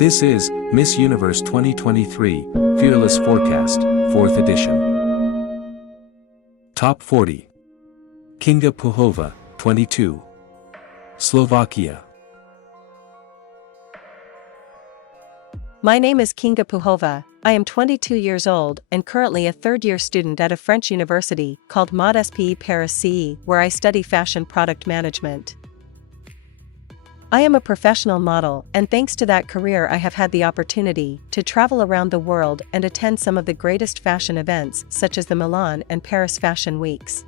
This is Miss Universe 2023, Fearless Forecast, 4th edition. Top 40. Kinga Puhova, 22. Slovakia. My name is Kinga Puhova. I am 22 years old and currently a third-year student at a French university called ModSPE Paris CE, where I study fashion product management. I am a professional model, and thanks to that career I have had the opportunity to travel around the world and attend some of the greatest fashion events such as the Milan and Paris Fashion Weeks.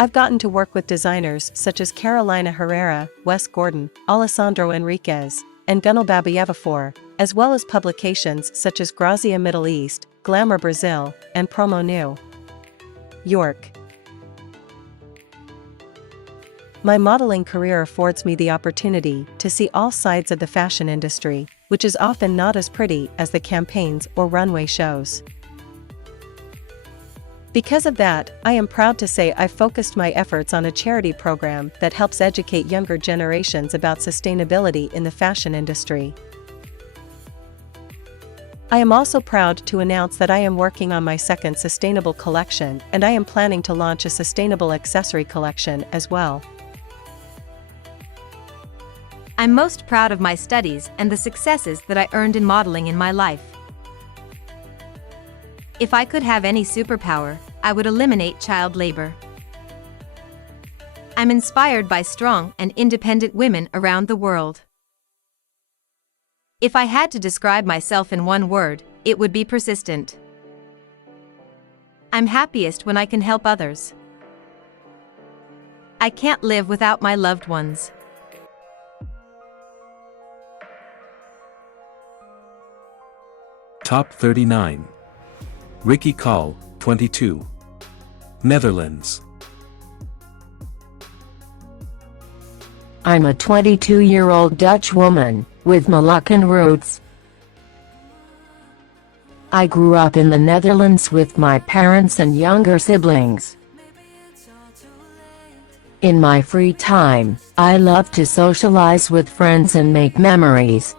I've gotten to work with designers such as Carolina Herrera, Wes Gordon, Alessandro Enriquez, and Gunal Babayevafor, as well as publications such as Grazia Middle East, Glamour Brazil, and Promo New York. My modeling career affords me the opportunity to see all sides of the fashion industry, which is often not as pretty as the campaigns or runway shows. Because of that, I am proud to say I've focused my efforts on a charity program that helps educate younger generations about sustainability in the fashion industry. I am also proud to announce that I am working on my second sustainable collection, and I am planning to launch a sustainable accessory collection as well. I'm most proud of my studies and the successes that I earned in modeling in my life. If I could have any superpower, I would eliminate child labor. I'm inspired by strong and independent women around the world. If I had to describe myself in one word, it would be persistent. I'm happiest when I can help others. I can't live without my loved ones. Top 39. Ricky Kahl, 22. Netherlands. I'm a 22-year-old Dutch woman with Moluccan roots. I grew up in the Netherlands with my parents and younger siblings. In my free time, I love to socialize with friends and make memories.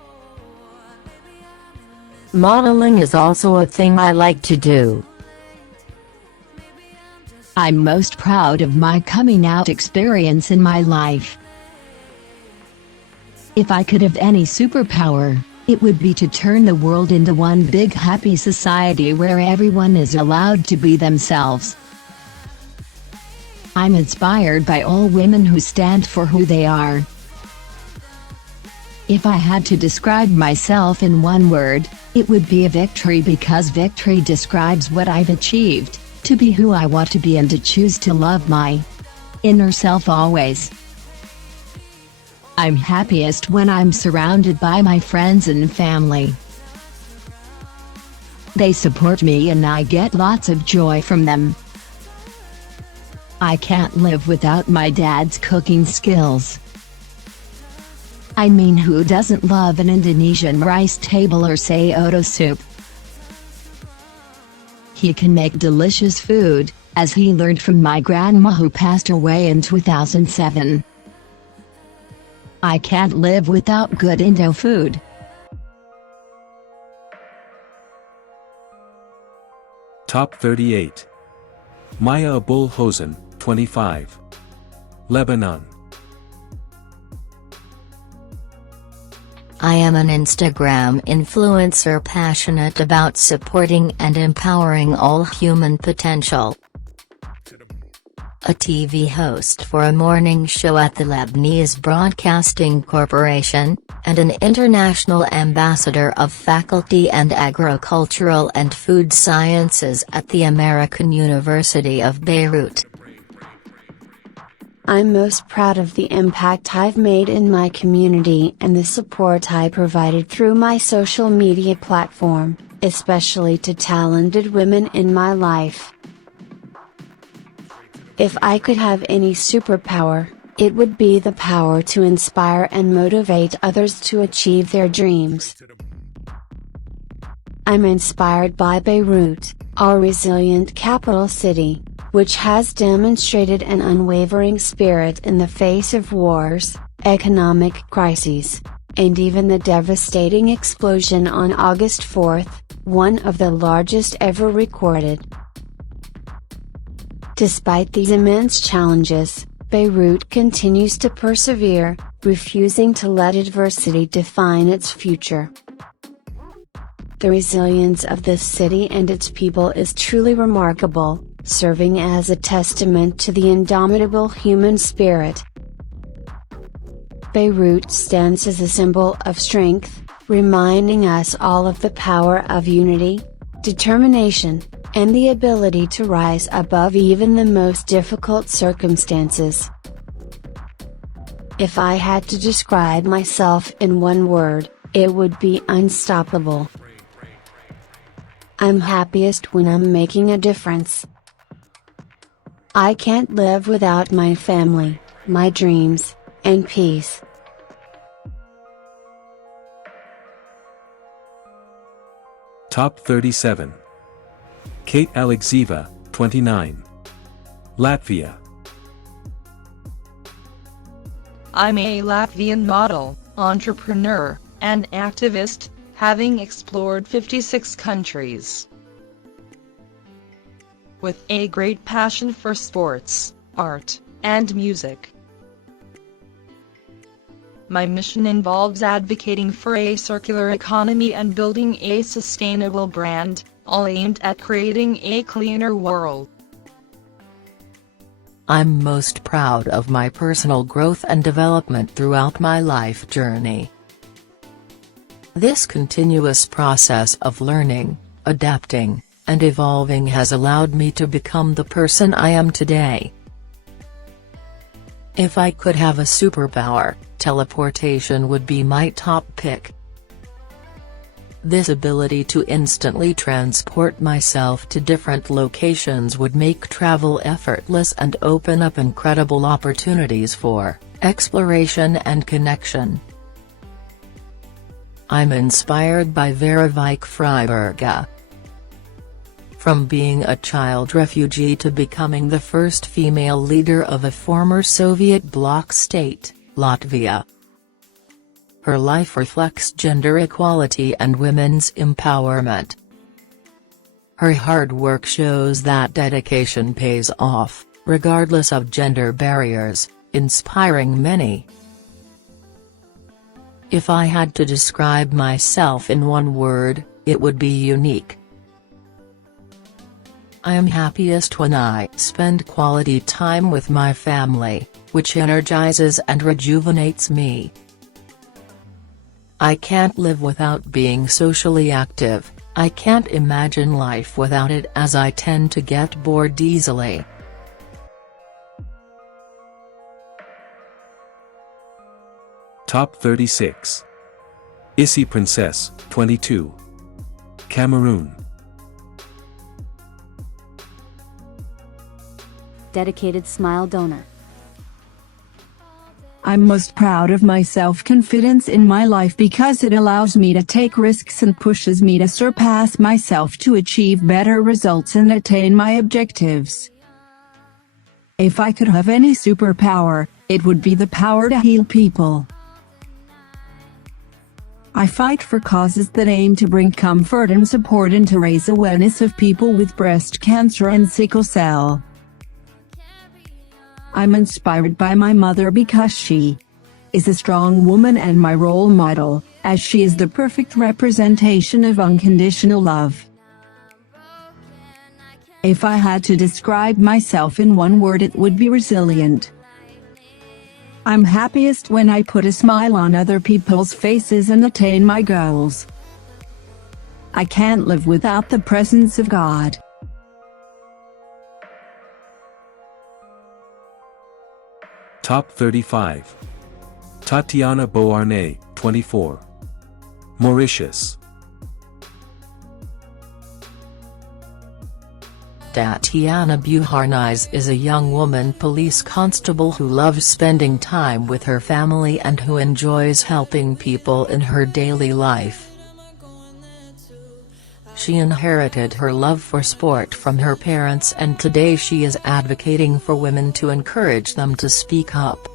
Modeling is also a thing I like to do. I'm most proud of my coming out experience in my life. If I could have any superpower, it would be to turn the world into one big happy society where everyone is allowed to be themselves. I'm inspired by all women who stand for who they are. If I had to describe myself in one word, it would be a victory, because victory describes what I've achieved, to be who I want to be and to choose to love my inner self always. I'm happiest when I'm surrounded by my friends and family. They support me and I get lots of joy from them. I can't live without my dad's cooking skills. I mean, who doesn't love an Indonesian rice table or sayur soup? He can make delicious food, as he learned from my grandma who passed away in 2007. I can't live without good Indo food. Top 38. Maya Abul Hosen, 25. Lebanon. I am an Instagram influencer passionate about supporting and empowering all human potential. A TV host for a morning show at the Lebanese Broadcasting Corporation, and an international ambassador of Faculty and Agricultural and Food Sciences at the American University of Beirut. I'm most proud of the impact I've made in my community and the support I provided through my social media platform, especially to talented women in my life. If I could have any superpower, it would be the power to inspire and motivate others to achieve their dreams. I'm inspired by Beirut, our resilient capital city, which has demonstrated an unwavering spirit in the face of wars, economic crises, and even the devastating explosion on August 4, one of the largest ever recorded. Despite these immense challenges, Beirut continues to persevere, refusing to let adversity define its future. The resilience of this city and its people is truly remarkable, serving as a testament to the indomitable human spirit. Beirut stands as a symbol of strength, reminding us all of the power of unity, determination, and the ability to rise above even the most difficult circumstances. If I had to describe myself in one word, it would be unstoppable. I'm happiest when I'm making a difference. I can't live without my family, my dreams, and peace. Top 37. Kate Alexieva, 29. Latvia. I'm a Latvian model, entrepreneur, and activist, having explored 56 countries. With a great passion for sports, art, and music. My mission involves advocating for a circular economy and building a sustainable brand, all aimed at creating a cleaner world. I'm most proud of my personal growth and development throughout my life journey. This continuous process of learning, adapting, and evolving has allowed me to become the person I am today. If I could have a superpower, teleportation would be my top pick. This ability to instantly transport myself to different locations would make travel effortless and open up incredible opportunities for exploration and connection. I'm inspired by Vera Freiberga. From being a child refugee to becoming the first female leader of a former Soviet bloc state, Latvia. Her life reflects gender equality and women's empowerment. Her hard work shows that dedication pays off, regardless of gender barriers, inspiring many. If I had to describe myself in one word, it would be unique. I am happiest when I spend quality time with my family, which energizes and rejuvenates me. I can't live without being socially active. I can't imagine life without it, as I tend to get bored easily. Top 36. Issy Princess, 22. Cameroon. Dedicated smile donor. I'm most proud of my self-confidence in my life because it allows me to take risks and pushes me to surpass myself to achieve better results and attain my objectives. If I could have any superpower, it would be the power to heal people. I fight for causes that aim to bring comfort and support and to raise awareness of people with breast cancer and sickle cell. I'm inspired by my mother because she is a strong woman and my role model, as she is the perfect representation of unconditional love. If I had to describe myself in one word, it would be resilient. I'm happiest when I put a smile on other people's faces and attain my goals. I can't live without the presence of God. Top 35. Tatiana Beauharnais, 24. Mauritius. Tatiana Beauharnais is a young woman police constable who loves spending time with her family and who enjoys helping people in her daily life. She inherited her love for sport from her parents, and today she is advocating for women to encourage them to speak up.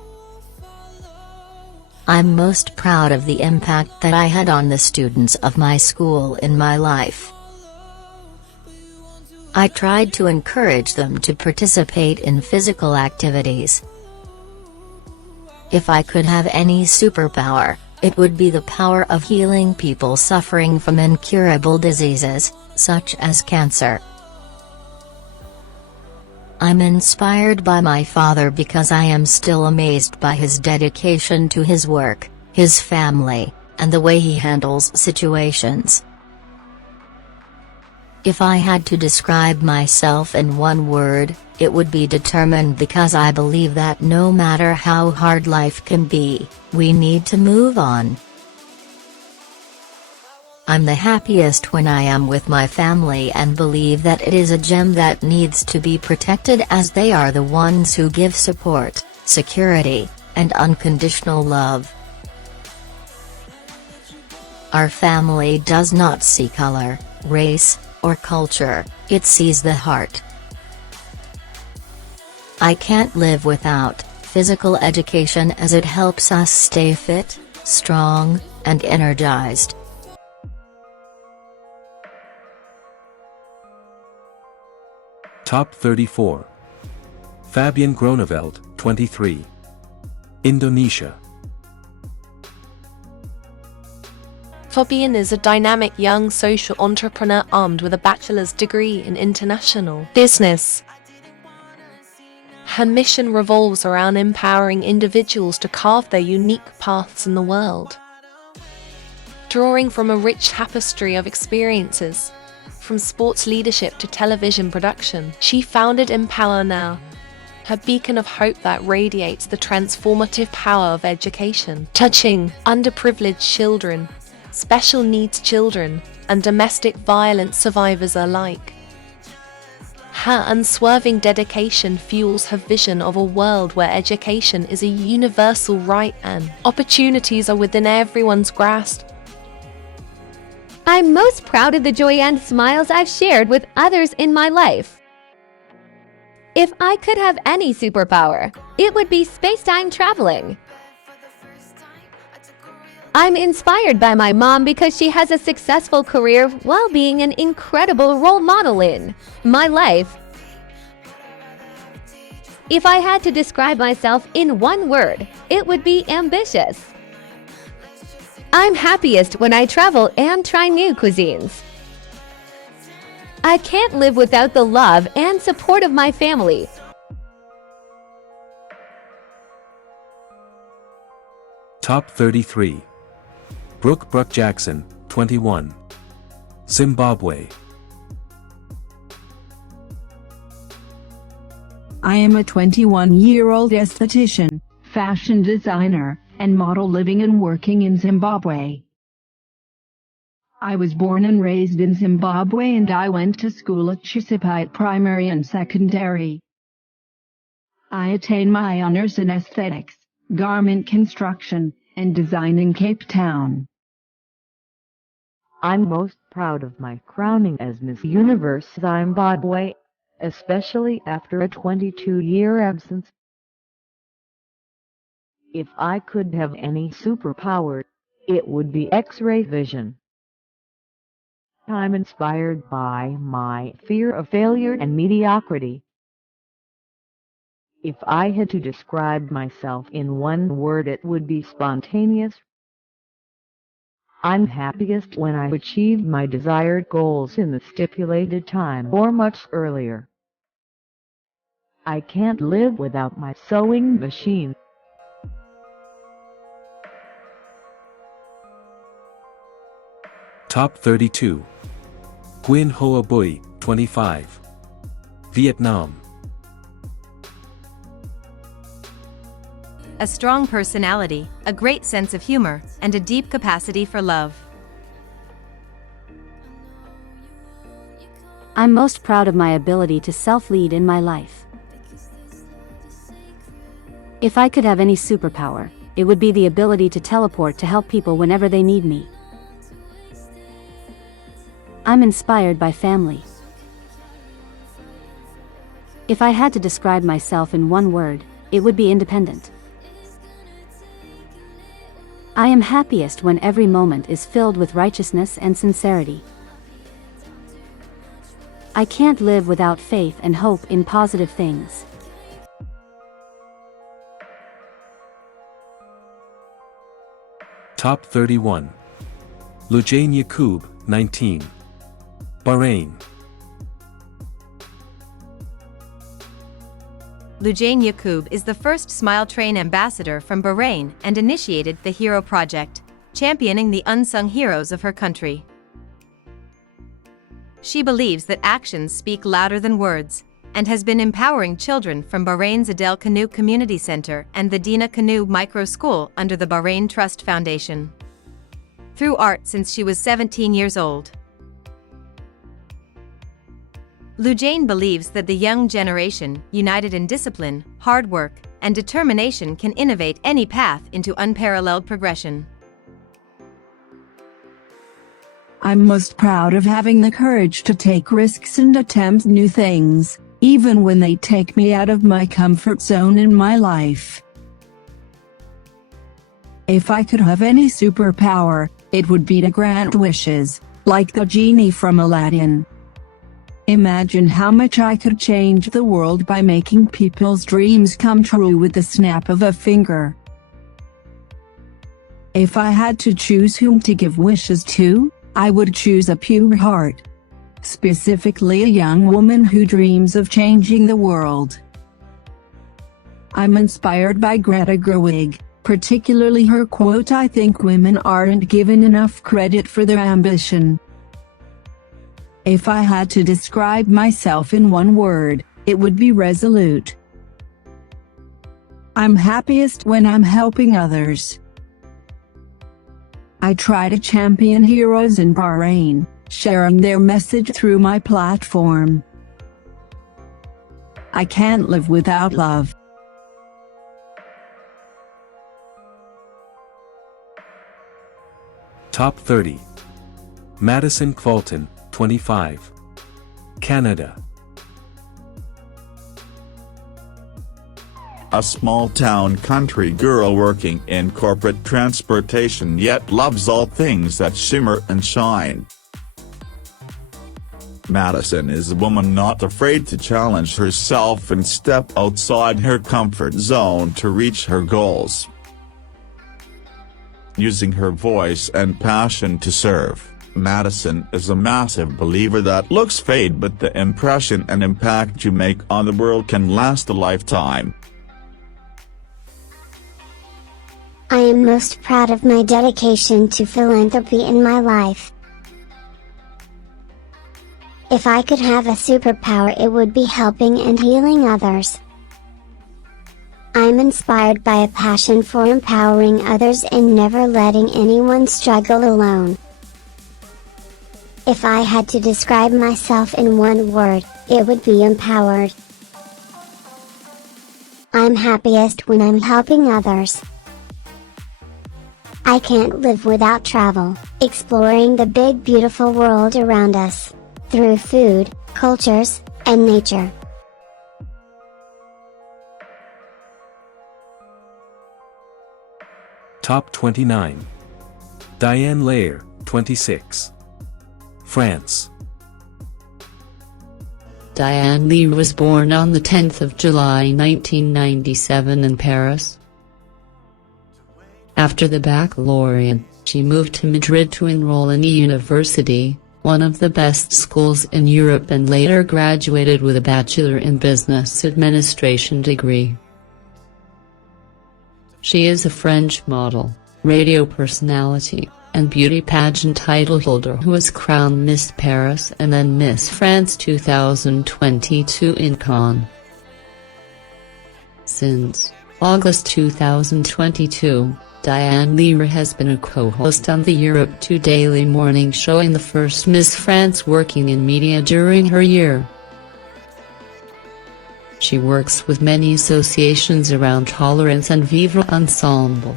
I'm most proud of the impact that I had on the students of my school in my life. I tried to encourage them to participate in physical activities. If I could have any superpower, it would be the power of healing people suffering from incurable diseases, such as cancer. I'm inspired by my father because I am still amazed by his dedication to his work, his family, and the way he handles situations. If I had to describe myself in one word, it would be determined, because I believe that no matter how hard life can be, we need to move on. I'm the happiest when I am with my family and believe that it is a gem that needs to be protected, as they are the ones who give support, security, and unconditional love. Our family does not see color, race, or culture, it sees the heart. I can't live without physical education, as it helps us stay fit, strong, and energized. Top 34. Fabian Groneveld, 23. Indonesia. Fabian is a dynamic young social entrepreneur armed with a bachelor's degree in international business. Her mission revolves around empowering individuals to carve their unique paths in the world. Drawing from a rich tapestry of experiences, from sports leadership to television production, she founded Empower Now, her beacon of hope that radiates the transformative power of education, touching underprivileged children, special needs children, and domestic violence survivors alike. Her unswerving dedication fuels her vision of a world where education is a universal right and opportunities are within everyone's grasp. I'm most proud of the joy and smiles I've shared with others in my life. If I could have any superpower, it would be space-time traveling. I'm inspired by my mom because she has a successful career while being an incredible role model in my life. If I had to describe myself in one word, it would be ambitious. I'm happiest when I travel and try new cuisines. I can't live without the love and support of my family. Top 33. Brooke Jackson, 21. Zimbabwe. I am a 21-year-old esthetician, fashion designer, and model living and working in Zimbabwe. I was born and raised in Zimbabwe, and I went to school at Chisipite Primary and Secondary. I attained my honors in aesthetics, garment construction, and design in Cape Town. I'm most proud of my crowning as Miss Universe Zimbabwe, especially after a 22-year absence. If I could have any superpower, it would be X-ray vision. I'm inspired by my fear of failure and mediocrity. If I had to describe myself in one word, it would be spontaneous. I'm happiest when I achieve my desired goals in the stipulated time or much earlier. I can't live without my sewing machine. Top 32. Nguyen Hoa Bui, 25. Vietnam. A strong personality, a great sense of humor, and a deep capacity for love. I'm most proud of my ability to self-lead in my life. If I could have any superpower, it would be the ability to teleport to help people whenever they need me. I'm inspired by family. If I had to describe myself in one word, it would be independent. I am happiest when every moment is filled with righteousness and sincerity. I can't live without faith and hope in positive things. Top 31. Lujain Yaqub, 19. Bahrain. Lujain Yaqub is the first Smile Train ambassador from Bahrain and initiated the Hero Project, championing the unsung heroes of her country. She believes that actions speak louder than words, and has been empowering children from Bahrain's Adel Canoe Community Center and the Dina Canoe Micro School under the Bahrain Trust Foundation. Through art since she was 17 years old. Lujain believes that the young generation, united in discipline, hard work, and determination, can innovate any path into unparalleled progression. I'm most proud of having the courage to take risks and attempt new things, even when they take me out of my comfort zone in my life. If I could have any superpower, it would be to grant wishes, like the genie from Aladdin. Imagine how much I could change the world by making people's dreams come true with the snap of a finger. If I had to choose whom to give wishes to, I would choose a pure heart. Specifically a young woman who dreams of changing the world. I'm inspired by Greta Gerwig, particularly her quote, "I think women aren't given enough credit for their ambition." If I had to describe myself in one word, it would be resolute. I'm happiest when I'm helping others. I try to champion heroes in Bahrain, sharing their message through my platform. I can't live without love. Top 30. Madison Qualton, 25. Canada. A small-town country girl working in corporate transportation yet loves all things that shimmer and shine. Madison is a woman not afraid to challenge herself and step outside her comfort zone to reach her goals. Using her voice and passion to serve, Madison is a massive believer that looks fade, but the impression and impact you make on the world can last a lifetime. I am most proud of my dedication to philanthropy in my life. If I could have a superpower, it would be helping and healing others. I'm inspired by a passion for empowering others and never letting anyone struggle alone. If I had to describe myself in one word, it would be empowered. I'm happiest when I'm helping others. I can't live without travel, exploring the big beautiful world around us, through food, cultures, and nature. Top 29. Diane Lair, 26. France. Diane Lair was born on the 10th of July 1997 in Paris. After the baccalaureate, she moved to Madrid to enroll in a university, one of the best schools in Europe, and later graduated with a Bachelor in Business Administration degree. She is a French model, radio personality, and beauty pageant title holder who was crowned Miss Paris and then Miss France 2022 in Cannes. Since August 2022, Diane Lair has been a co-host on the Europe 2 Daily Morning Show and the first Miss France working in media during her year. She works with many associations around tolerance and Vivre Ensemble.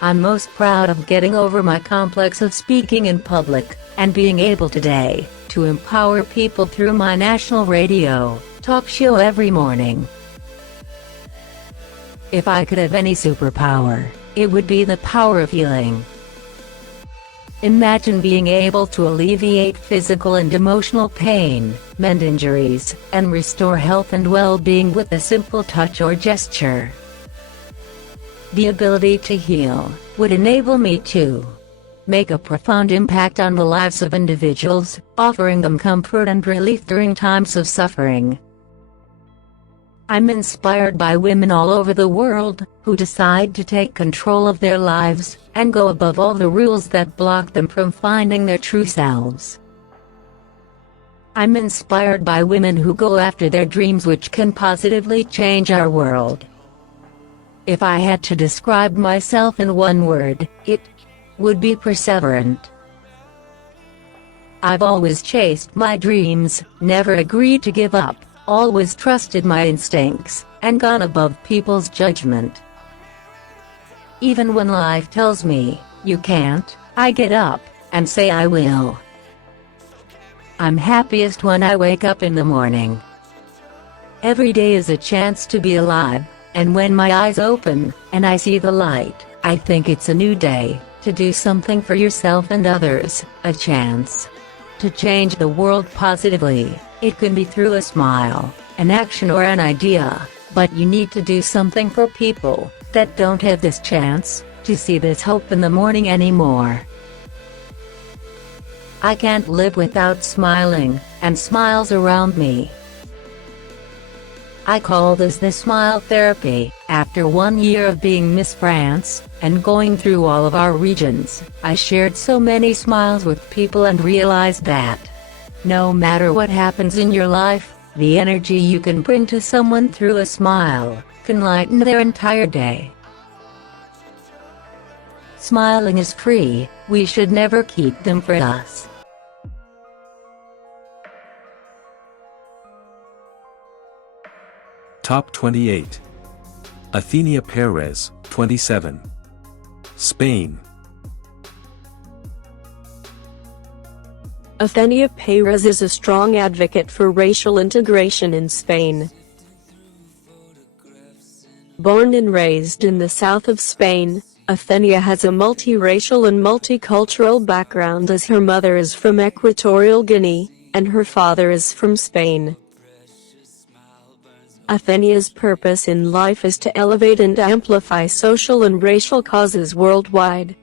I'm most proud of getting over my complex of speaking in public, and being able today to empower people through my national radio talk show every morning. If I could have any superpower, it would be the power of healing. Imagine being able to alleviate physical and emotional pain, mend injuries, and restore health and well-being with a simple touch or gesture. The ability to heal would enable me to make a profound impact on the lives of individuals, offering them comfort and relief during times of suffering. I'm inspired by women all over the world who decide to take control of their lives and go above all the rules that block them from finding their true selves. I'm inspired by women who go after their dreams, which can positively change our world. If I had to describe myself in one word, it would be perseverant. I've always chased my dreams, never agreed to give up, always trusted my instincts, and gone above people's judgment. Even when life tells me, you can't, I get up and say I will. I'm happiest when I wake up in the morning. Every day is a chance to be alive, and when my eyes open and I see the light, I think it's a new day to do something for yourself and others, a chance to change the world positively. It can be through a smile, an action, or an idea, but you need to do something for people that don't have this chance to see this hope in the morning anymore. I can't live without smiling, and smiles around me. I call this the smile therapy. After 1 year of being Miss France, and going through all of our regions, I shared so many smiles with people and realized that no matter what happens in your life, the energy you can bring to someone through a smile can lighten their entire day. Smiling is free, we should never keep them for us. Top 28. Athenia Perez, 27. Spain. Athenia Perez is a strong advocate for racial integration in Spain. Born and raised in the south of Spain, Athenia has a multiracial and multicultural background, as her mother is from Equatorial Guinea, and her father is from Spain. Athenia's purpose in life is to elevate and amplify social and racial causes worldwide.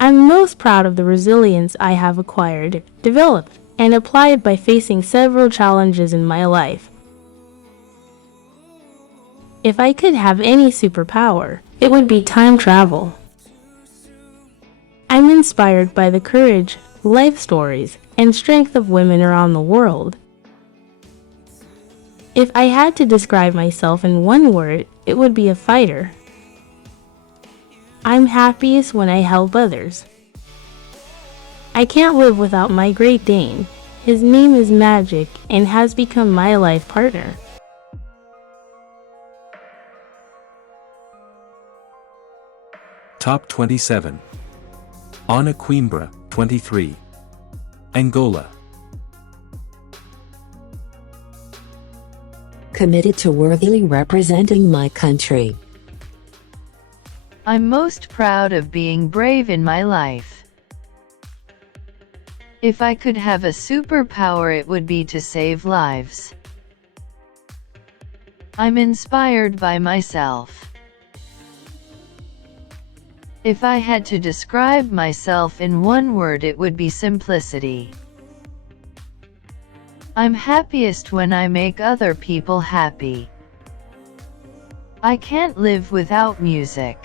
I'm most proud of the resilience I have acquired, developed, and applied by facing several challenges in my life. If I could have any superpower, it would be time travel. I'm inspired by the courage, life stories, and strength of women around the world. If I had to describe myself in one word, it would be a fighter. I'm happiest when I help others. I can't live without my Great Dane. His name is Magic and has become my life partner. Top 27. Ana Coimbra, 23. Angola. Committed to worthily representing my country. I'm most proud of being brave in my life. If I could have a superpower, it would be to save lives. I'm inspired by myself. If I had to describe myself in one word, it would be simplicity. I'm happiest when I make other people happy. I can't live without music.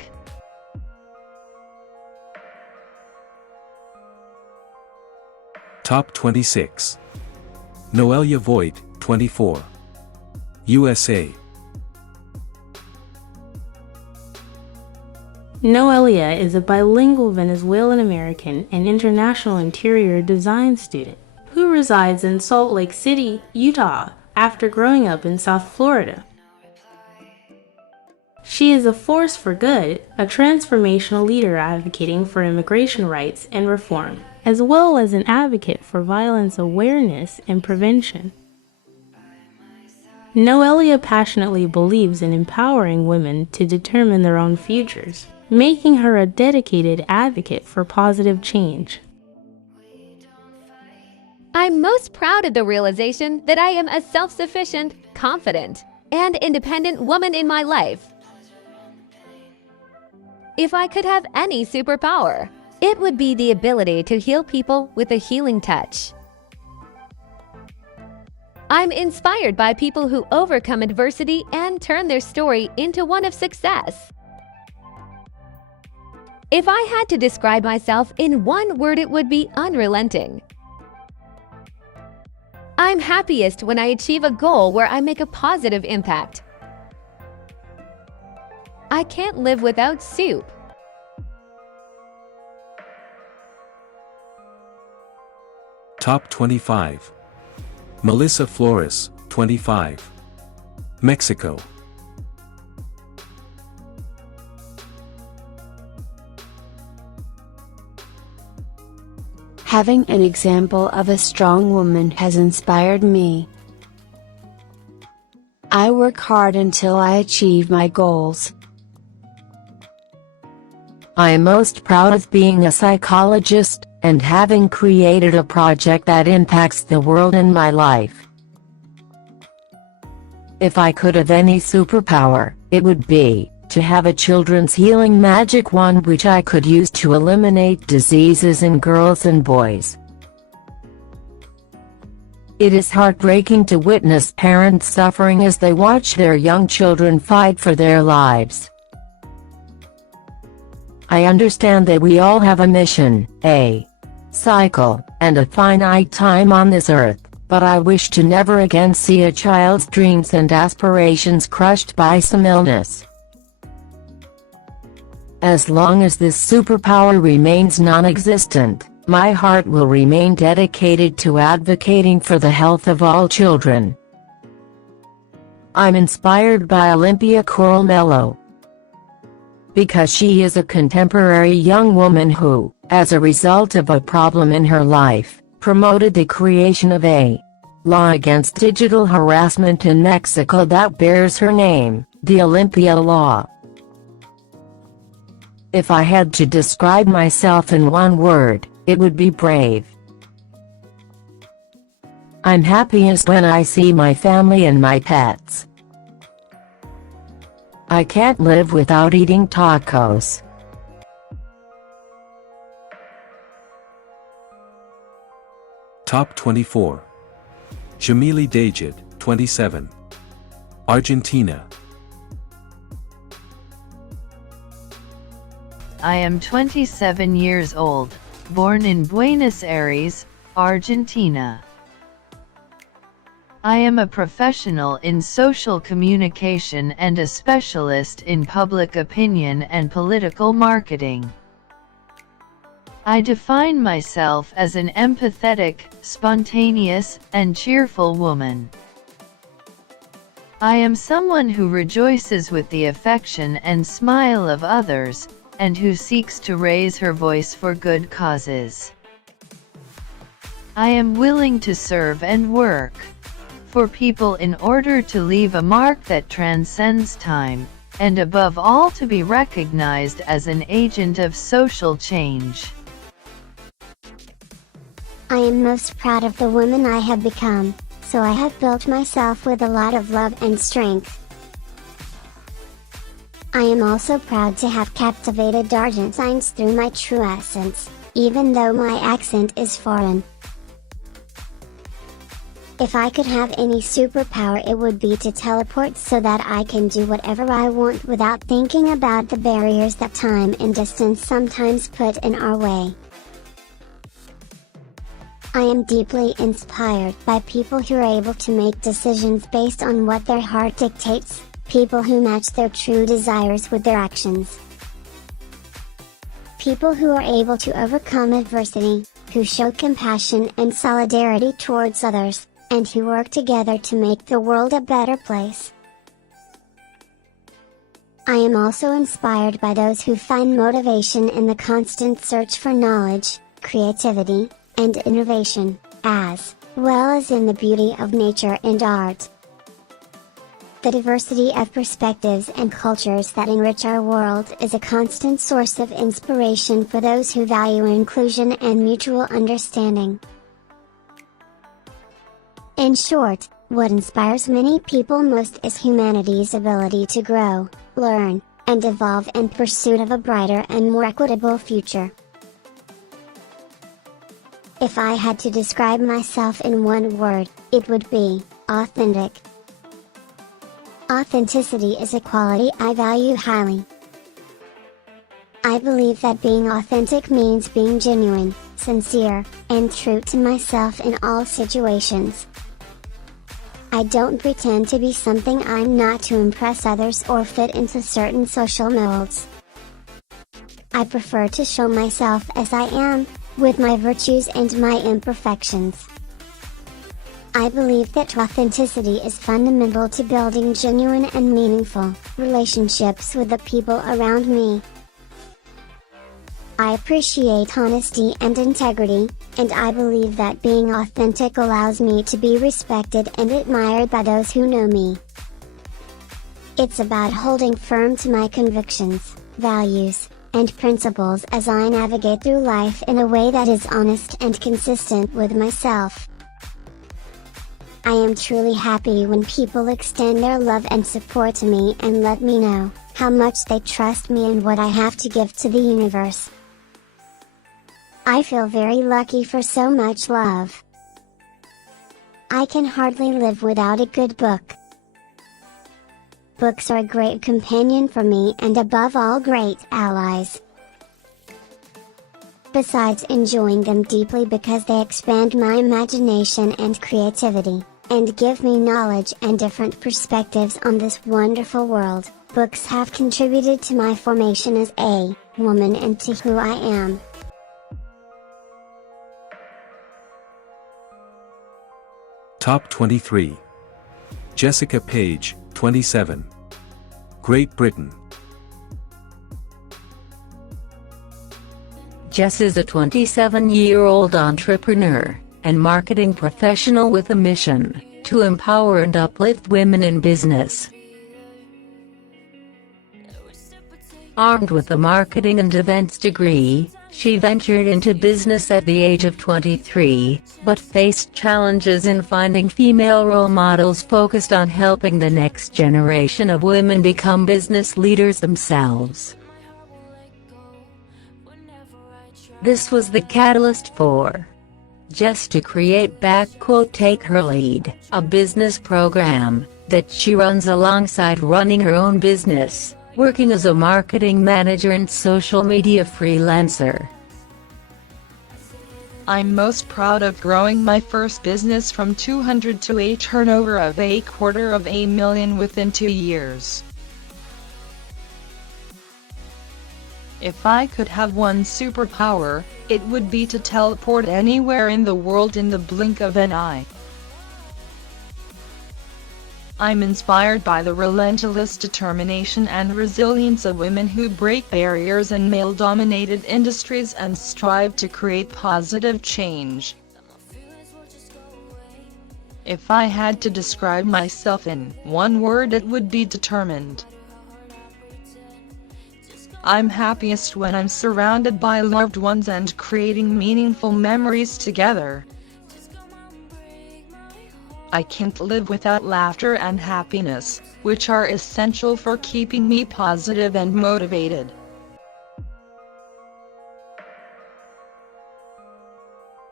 Top 26. Noelia Voigt, 24. USA. Noelia is a bilingual Venezuelan American and international interior design student who resides in Salt Lake City, Utah, after growing up in South Florida. She is a force for good, a transformational leader advocating for immigration rights and reform, as well as an advocate for violence awareness and prevention. Noelia passionately believes in empowering women to determine their own futures, making her a dedicated advocate for positive change. I'm most proud of the realization that I am a self-sufficient, confident, and independent woman in my life. If I could have any superpower, it would be the ability to heal people with a healing touch. I'm inspired by people who overcome adversity and turn their story into one of success. If I had to describe myself in one word, it would be unrelenting. I'm happiest when I achieve a goal where I make a positive impact. I can't live without soup. Top 25. Melissa Flores, 25. Mexico. Having an example of a strong woman has inspired me. I work hard until I achieve my goals. I am most proud of being a psychologist and having created a project that impacts the world in my life. If I could have any superpower, it would be to have a children's healing magic wand which I could use to eliminate diseases in girls and boys. It is heartbreaking to witness parents suffering as they watch their young children fight for their lives. I understand that we all have a mission, a cycle, and a finite time on this earth, but I wish to never again see a child's dreams and aspirations crushed by some illness. As long as this superpower remains non-existent, my heart will remain dedicated to advocating for the health of all children. I'm inspired by Olympia Coral Mello, because she is a contemporary young woman who, as a result of a problem in her life, promoted the creation of a law against digital harassment in Mexico that bears her name, the Olympia Law. If I had to describe myself in one word, it would be brave. I'm happiest when I see my family and my pets. I can't live without eating tacos. Top 24. Jamili Dajid, 27. Argentina. I am 27 years old, born in Buenos Aires, Argentina. I am a professional in social communication and a specialist in public opinion and political marketing. I define myself as an empathetic, spontaneous, and cheerful woman. I am someone who rejoices with the affection and smile of others, and who seeks to raise her voice for good causes. I am willing to serve and work for people in order to leave a mark that transcends time, and above all to be recognized as an agent of social change. I am most proud of the woman I have become, so I have built myself with a lot of love and strength. I am also proud to have captivated Argentines through my true essence, even though my accent is foreign. If I could have any superpower, it would be to teleport so that I can do whatever I want without thinking about the barriers that time and distance sometimes put in our way. I am deeply inspired by people who are able to make decisions based on what their heart dictates, people who match their true desires with their actions. People who are able to overcome adversity, who show compassion and solidarity towards others, and who work together to make the world a better place. I am also inspired by those who find motivation in the constant search for knowledge, creativity, and innovation, as well as in the beauty of nature and art. The diversity of perspectives and cultures that enrich our world is a constant source of inspiration for those who value inclusion and mutual understanding. In short, what inspires many people most is humanity's ability to grow, learn, and evolve in pursuit of a brighter and more equitable future. If I had to describe myself in one word, it would be authentic. Authenticity is a quality I value highly. I believe that being authentic means being genuine, sincere, and true to myself in all situations. I don't pretend to be something I'm not to impress others or fit into certain social molds. I prefer to show myself as I am, with my virtues and my imperfections. I believe that authenticity is fundamental to building genuine and meaningful relationships with the people around me. I appreciate honesty and integrity, and I believe that being authentic allows me to be respected and admired by those who know me. It's about holding firm to my convictions, values, and principles as I navigate through life in a way that is honest and consistent with myself. I am truly happy when people extend their love and support to me and let me know how much they trust me and what I have to give to the universe. I feel very lucky for so much love. I can hardly live without a good book. Books are a great companion for me and above all great allies. Besides enjoying them deeply because they expand my imagination and creativity, and give me knowledge and different perspectives on this wonderful world, books have contributed to my formation as a woman and to who I am. Top 23. Jessica Page, 27. Great Britain. Jess is a 27-year-old entrepreneur and marketing professional with a mission to empower and uplift women in business. Armed with a marketing and events degree, she ventured into business at the age of 23, but faced challenges in finding female role models focused on helping the next generation of women become business leaders themselves. This was the catalyst for Jess to create Take Her Lead, a business program that she runs alongside running her own business, working as a marketing manager and social media freelancer. I'm most proud of growing my first business from 200 to a turnover of $250,000 within 2 years. If I could have one superpower, it would be to teleport anywhere in the world in the blink of an eye. I'm inspired by the relentless determination and resilience of women who break barriers in male-dominated industries and strive to create positive change. If I had to describe myself in one word, it would be determined. I'm happiest when I'm surrounded by loved ones and creating meaningful memories together. I can't live without laughter and happiness, which are essential for keeping me positive and motivated.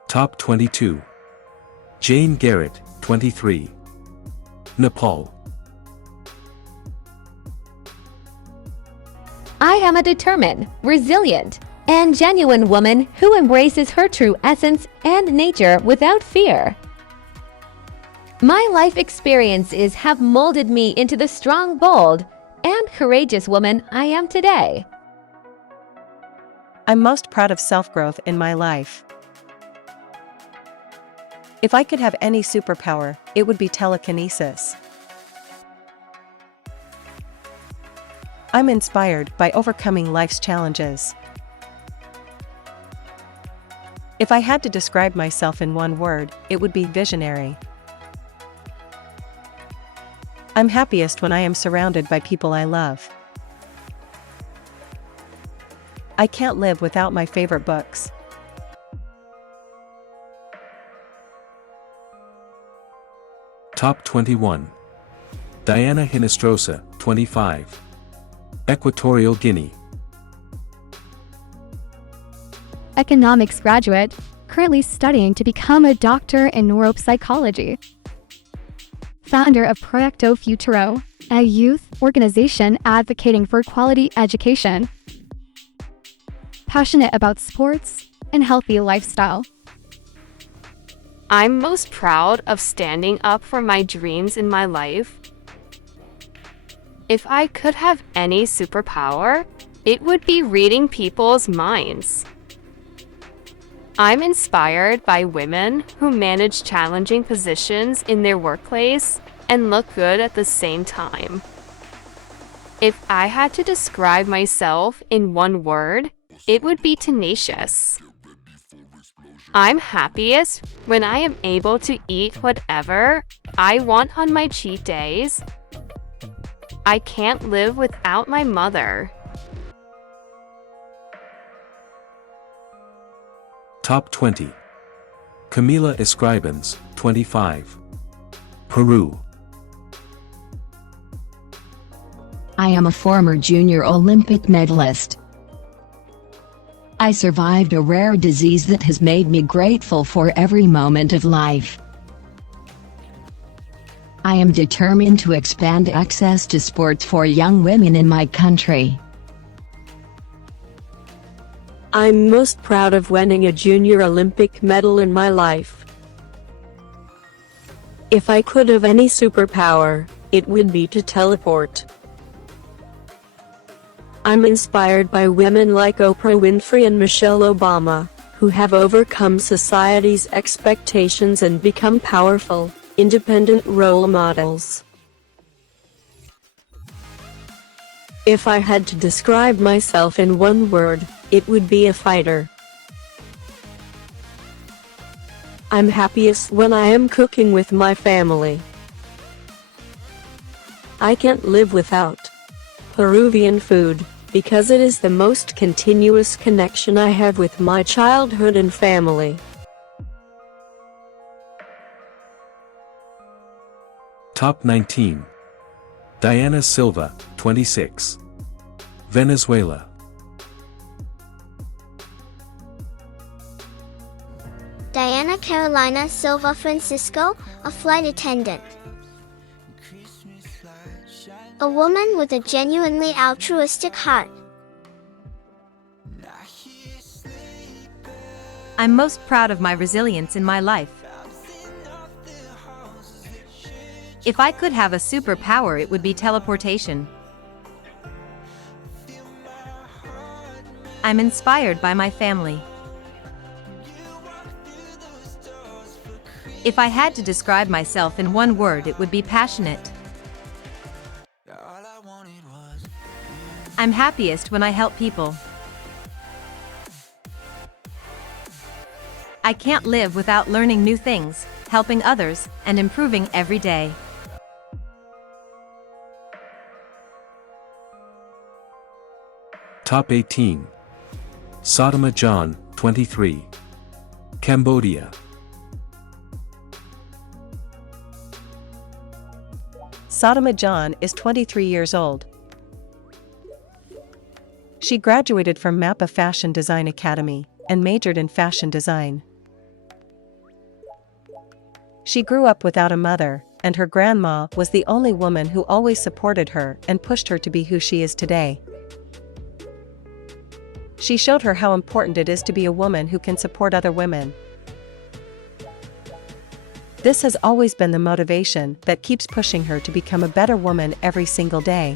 Top 22. Jane Garrett, 23. Nepal. I am a determined, resilient, and genuine woman who embraces her true essence and nature without fear. My life experiences have molded me into the strong, bold, and courageous woman I am today. I'm most proud of self-growth in my life. If I could have any superpower, it would be telekinesis. I'm inspired by overcoming life's challenges. If I had to describe myself in one word, it would be visionary. I'm happiest when I am surrounded by people I love. I can't live without my favorite books. Top 21. Diana Hinestrosa, 25. Equatorial Guinea. Economics graduate, currently studying to become a doctor in neuropsychology. Founder of Proyecto Futuro, a youth organization advocating for quality education. Passionate about sports and healthy lifestyle. I'm most proud of standing up for my dreams in my life. If I could have any superpower, it would be reading people's minds. I'm inspired by women who manage challenging positions in their workplace and look good at the same time. If I had to describe myself in one word, it would be tenacious. I'm happiest when I am able to eat whatever I want on my cheat days. I can't live without my mother. Top 20. Camila Escribans, 25. Peru. I am a former junior Olympic medalist. I survived a rare disease that has made me grateful for every moment of life. I am determined to expand access to sports for young women in my country. I'm most proud of winning a junior Olympic medal in my life. If I could have any superpower, it would be to teleport. I'm inspired by women like Oprah Winfrey and Michelle Obama, who have overcome society's expectations and become powerful, independent role models. If I had to describe myself in one word, it would be a fighter. I'm happiest when I am cooking with my family. I can't live without Peruvian food, because it is the most continuous connection I have with my childhood and family. Top 19. Diana Silva, 26. Venezuela. Diana Carolina Silva Francisco, a flight attendant. A woman with a genuinely altruistic heart. I'm most proud of my resilience in my life. If I could have a superpower, it would be teleportation. I'm inspired by my family. If I had to describe myself in one word, it would be passionate. I'm happiest when I help people. I can't live without learning new things, helping others, and improving every day. Top 18. Sodoma John, 23. Cambodia. Sodoma John is 23 years old. She graduated from Mappa Fashion Design Academy and majored in fashion design. She grew up without a mother, and her grandma was the only woman who always supported her and pushed her to be who she is today. She showed her how important it is to be a woman who can support other women. This has always been the motivation that keeps pushing her to become a better woman every single day.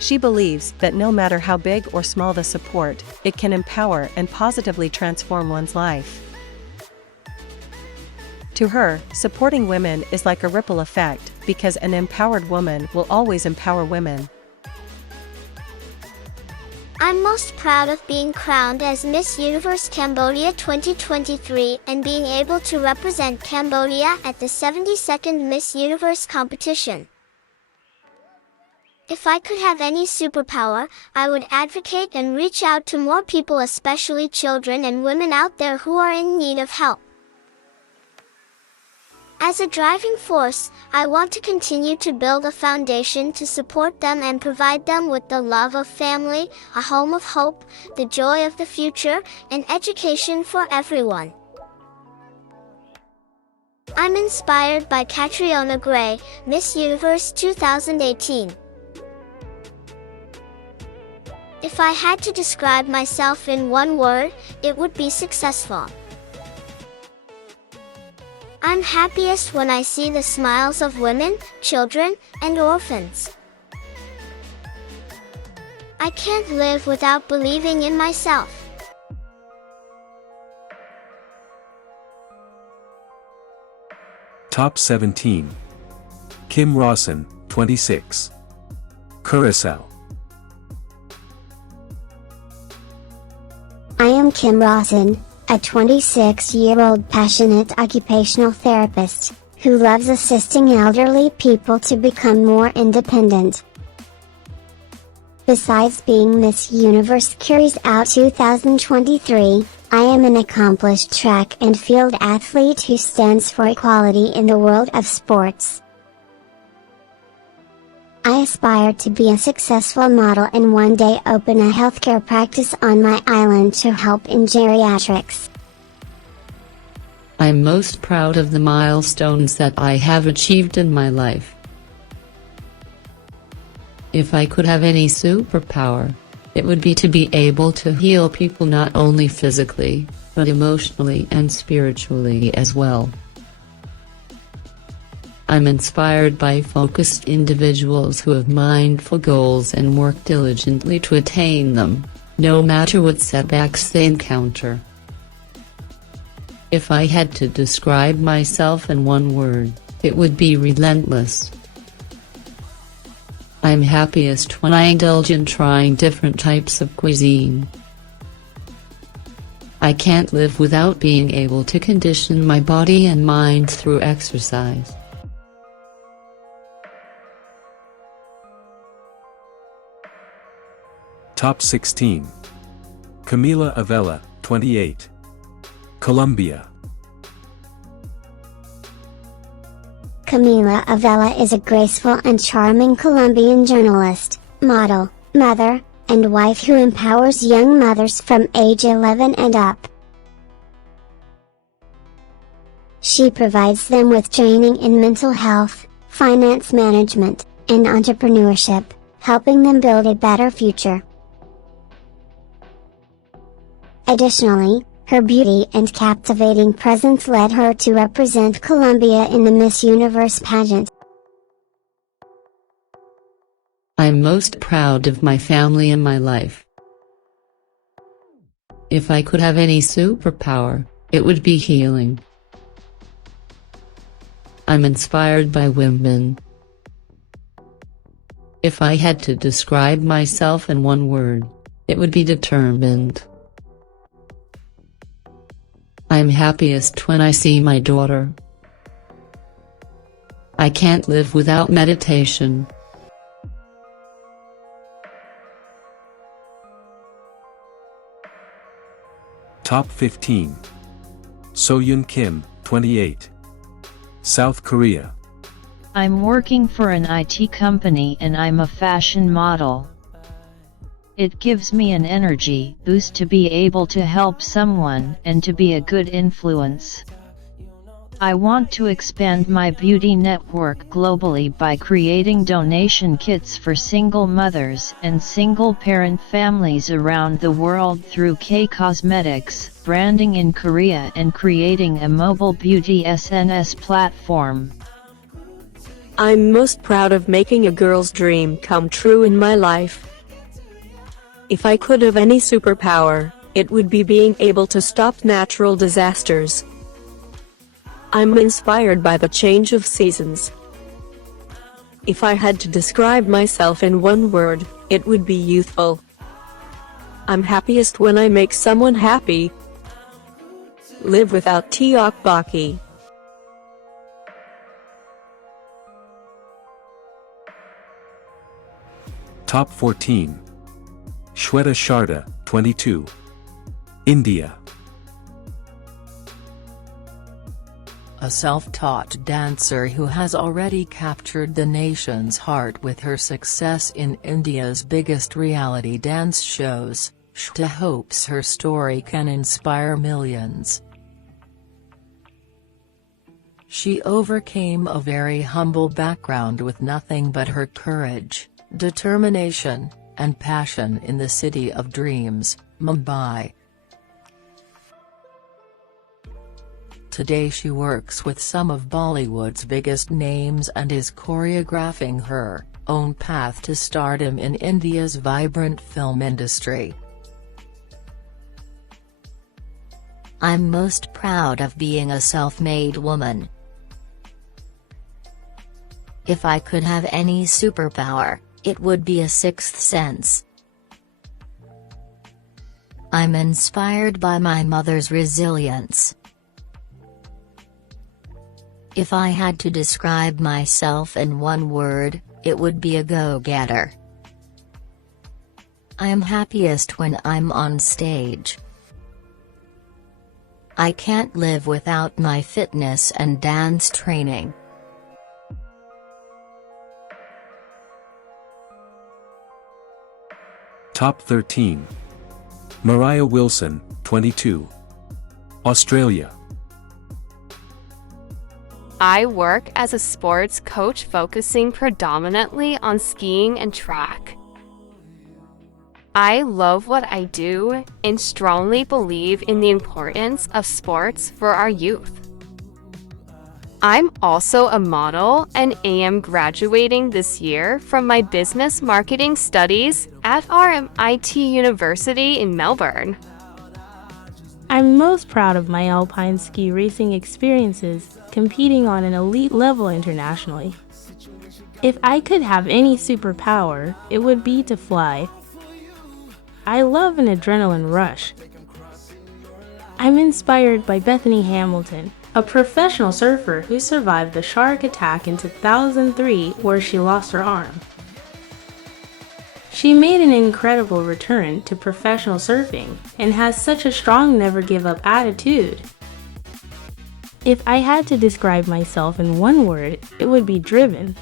She believes that no matter how big or small the support, it can empower and positively transform one's life. To her, supporting women is like a ripple effect, because an empowered woman will always empower women. I'm most proud of being crowned as Miss Universe Cambodia 2023 and being able to represent Cambodia at the 72nd Miss Universe competition. If I could have any superpower, I would advocate and reach out to more people, especially children and women out there who are in need of help. As a driving force, I want to continue to build a foundation to support them and provide them with the love of family, a home of hope, the joy of the future, and education for everyone. I'm inspired by Catriona Gray, Miss Universe 2018. If I had to describe myself in one word, it would be successful. I'm happiest when I see the smiles of women, children, and orphans. I can't live without believing in myself. Top 17. Kim Rawson, 26. Curacao. I am Kim Rawson, a 26-year-old passionate occupational therapist, who loves assisting elderly people to become more independent. Besides being Miss Universe Curacao 2023, I am an accomplished track and field athlete who stands for equality in the world of sports. I aspire to be a successful model and one day open a healthcare practice on my island to help in geriatrics. I'm most proud of the milestones that I have achieved in my life. If I could have any superpower, it would be to be able to heal people not only physically, but emotionally and spiritually as well. I'm inspired by focused individuals who have mindful goals and work diligently to attain them, no matter what setbacks they encounter. If I had to describe myself in one word, it would be relentless. I'm happiest when I indulge in trying different types of cuisine. I can't live without being able to condition my body and mind through exercise. Top 16. Camila Avella, 28. Colombia. Camila Avella is a graceful and charming Colombian journalist, model, mother, and wife who empowers young mothers from age 11 and up. She provides them with training in mental health, finance management, and entrepreneurship, helping them build a better future. Additionally, her beauty and captivating presence led her to represent Colombia in the Miss Universe pageant. I'm most proud of my family and my life. If I could have any superpower, it would be healing. I'm inspired by women. If I had to describe myself in one word, it would be determined. I'm happiest when I see my daughter. I can't live without meditation. Top 15. Soyun Kim, 28. South Korea. I'm working for an IT company and I'm a fashion model. It gives me an energy boost to be able to help someone and to be a good influence. I want to expand my beauty network globally by creating donation kits for single mothers and single-parent families around the world through K-Cosmetics, branding in Korea and creating a mobile beauty SNS platform. I'm most proud of making a girl's dream come true in my life. If I could have any superpower, it would be being able to stop natural disasters. I'm inspired by the change of seasons. If I had to describe myself in one word, it would be youthful. I'm happiest when I make someone happy. Live without Tiok Baki. Top 14. Shweta Sharda, 22. India. A self-taught dancer who has already captured the nation's heart with her success in India's biggest reality dance shows, Shweta hopes her story can inspire millions. She overcame a very humble background with nothing but her courage, determination, and passion in the city of dreams, Mumbai. Today she works with some of Bollywood's biggest names and is choreographing her own path to stardom in India's vibrant film industry. I'm most proud of being a self-made woman. If I could have any superpower, it would be a sixth sense. I'm inspired by my mother's resilience. If I had to describe myself in one word, it would be a go-getter. I am happiest when I'm on stage. I can't live without my fitness and dance training. Top 13. Mariah Wilson, 22. Australia. I work as a sports coach focusing predominantly on skiing and track. I love what I do and strongly believe in the importance of sports for our youth. I'm also a model and am graduating this year from my business marketing studies at RMIT University in Melbourne. I'm most proud of my alpine ski racing experiences, competing on an elite level internationally. If I could have any superpower, it would be to fly. I love an adrenaline rush. I'm inspired by Bethany Hamilton, a professional surfer who survived the shark attack in 2003 where she lost her arm. She made an incredible return to professional surfing and has such a strong never-give-up attitude. If I had to describe myself in one word, it would be driven.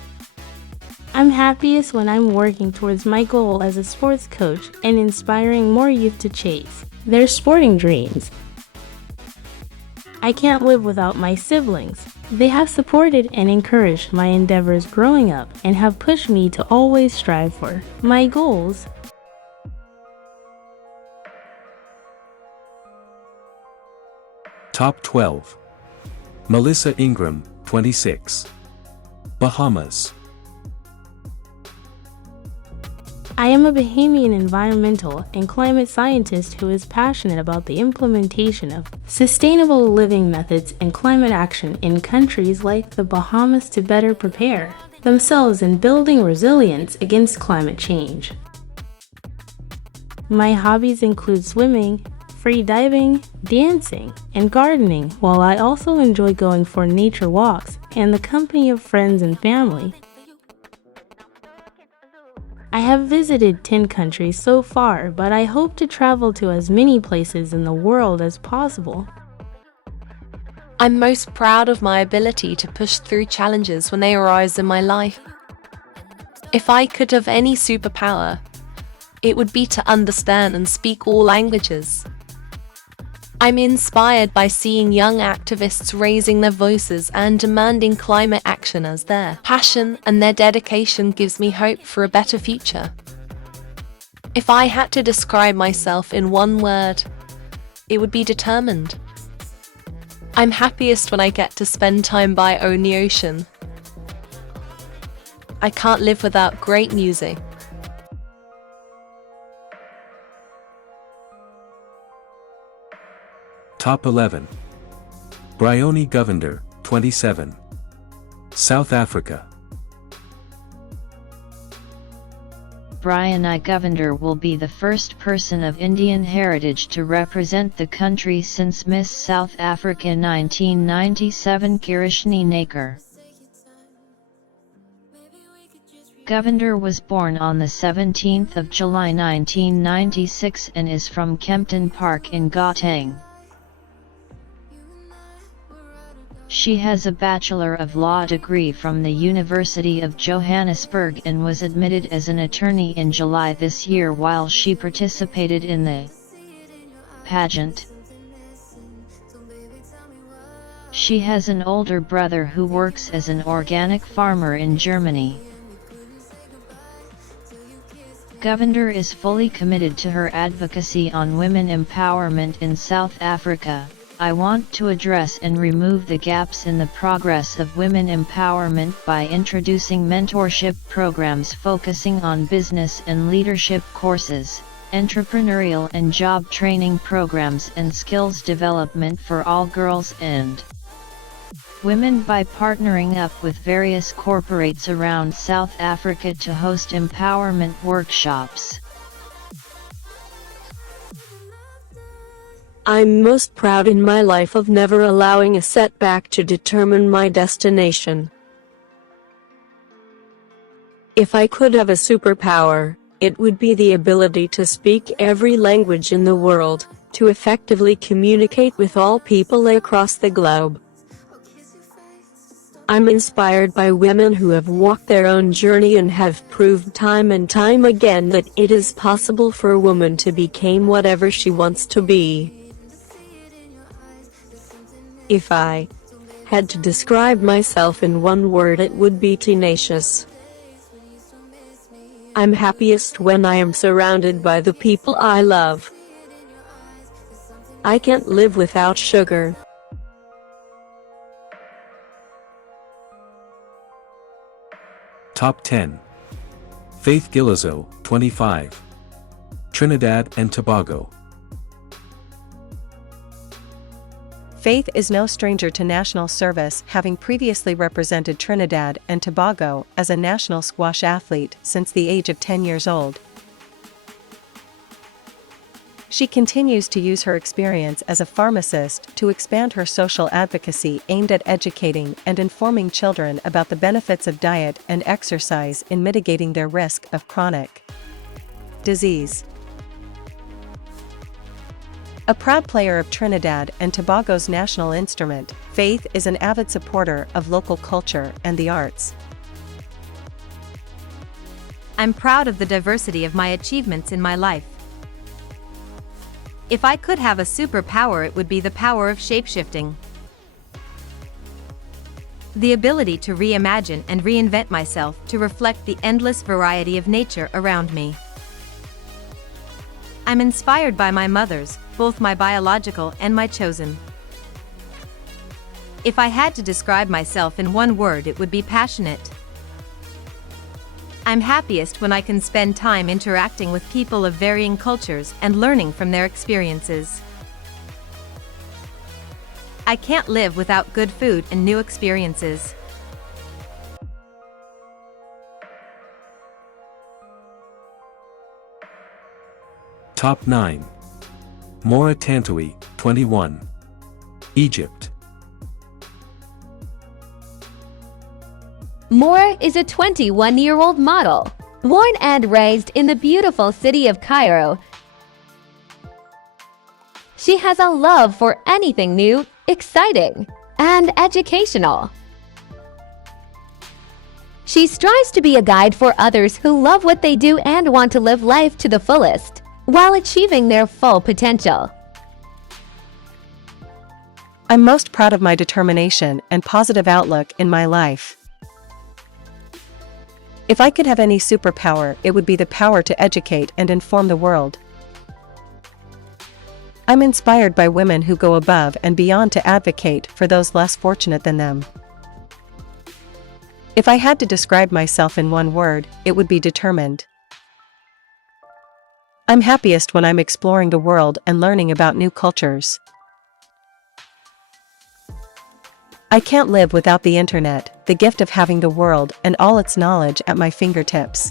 I'm happiest when I'm working towards my goal as a sports coach and inspiring more youth to chase their sporting dreams. I can't live without my siblings. They have supported and encouraged my endeavors growing up and have pushed me to always strive for my goals. Top 12. Melissa Ingram, 26. Bahamas. I am a Bahamian environmental and climate scientist who is passionate about the implementation of sustainable living methods and climate action in countries like the Bahamas to better prepare themselves in building resilience against climate change. My hobbies include swimming, free diving, dancing, and gardening, while I also enjoy going for nature walks and the company of friends and family. I have visited 10 countries so far, but I hope to travel to as many places in the world as possible. I'm most proud of my ability to push through challenges when they arise in my life. If I could have any superpower, it would be to understand and speak all languages. I'm inspired by seeing young activists raising their voices and demanding climate action as their passion and their dedication gives me hope for a better future. If I had to describe myself in one word, it would be determined. I'm happiest when I get to spend time by the ocean. I can't live without great music. Top 11. Bryony Govender, 27. South Africa. Brian I. Govender will be the first person of Indian heritage to represent the country since Miss South Africa 1997 Kirishni Naker. Govender was born on the 17th of July 1996 and is from Kempton Park in Gauteng. She has a Bachelor of Law degree from the University of Johannesburg and was admitted as an attorney in July this year while she participated in the pageant. She has an older brother who works as an organic farmer in Germany. Govender is fully committed to her advocacy on women empowerment in South Africa. I want to address and remove the gaps in the progress of women empowerment by introducing mentorship programs focusing on business and leadership courses, entrepreneurial and job training programs and skills development for all girls and women by partnering up with various corporates around South Africa to host empowerment workshops. I'm most proud in my life of never allowing a setback to determine my destination. If I could have a superpower, it would be the ability to speak every language in the world, to effectively communicate with all people across the globe. I'm inspired by women who have walked their own journey and have proved time and time again that it is possible for a woman to become whatever she wants to be. If I had to describe myself in one word, it would be tenacious. I'm happiest when I am surrounded by the people I love. I can't live without sugar. Top 10. Faith Gillizo, 25. Trinidad and Tobago. Faith is no stranger to national service, having previously represented Trinidad and Tobago as a national squash athlete since the age of 10 years old. She continues to use her experience as a pharmacist to expand her social advocacy aimed at educating and informing children about the benefits of diet and exercise in mitigating their risk of chronic disease. A proud player of Trinidad and Tobago's national instrument, Faith is an avid supporter of local culture and the arts. I'm proud of the diversity of my achievements in my life. If I could have a superpower, it would be the power of shapeshifting. The ability to reimagine and reinvent myself to reflect the endless variety of nature around me. I'm inspired by my mothers, both my biological and my chosen. If I had to describe myself in one word, it would be passionate. I'm happiest when I can spend time interacting with people of varying cultures and learning from their experiences. I can't live without good food and new experiences. Top 9. Mora Tantoui, 21. Egypt. Mora is a 21-year-old model, born and raised in the beautiful city of Cairo. She has a love for anything new, exciting, and educational. She strives to be a guide for others who love what they do and want to live life to the fullest, while achieving their full potential. I'm most proud of my determination and positive outlook in my life. If I could have any superpower, it would be the power to educate and inform the world. I'm inspired by women who go above and beyond to advocate for those less fortunate than them. If I had to describe myself in one word, it would be determined. I'm happiest when I'm exploring the world and learning about new cultures. I can't live without the internet, the gift of having the world and all its knowledge at my fingertips.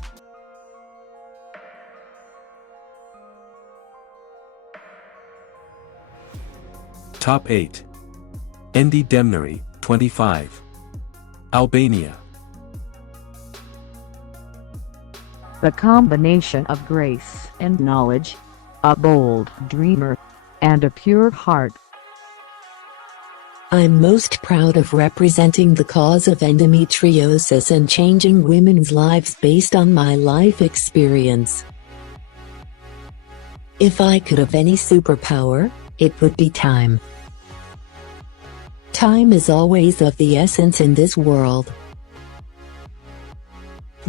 Top 8. Endi Demnari, 25. Albania. The combination of grace and knowledge, a bold dreamer, and a pure heart. I'm most proud of representing the cause of endometriosis and changing women's lives based on my life experience. If I could have any superpower, it would be time. Time is always of the essence in this world.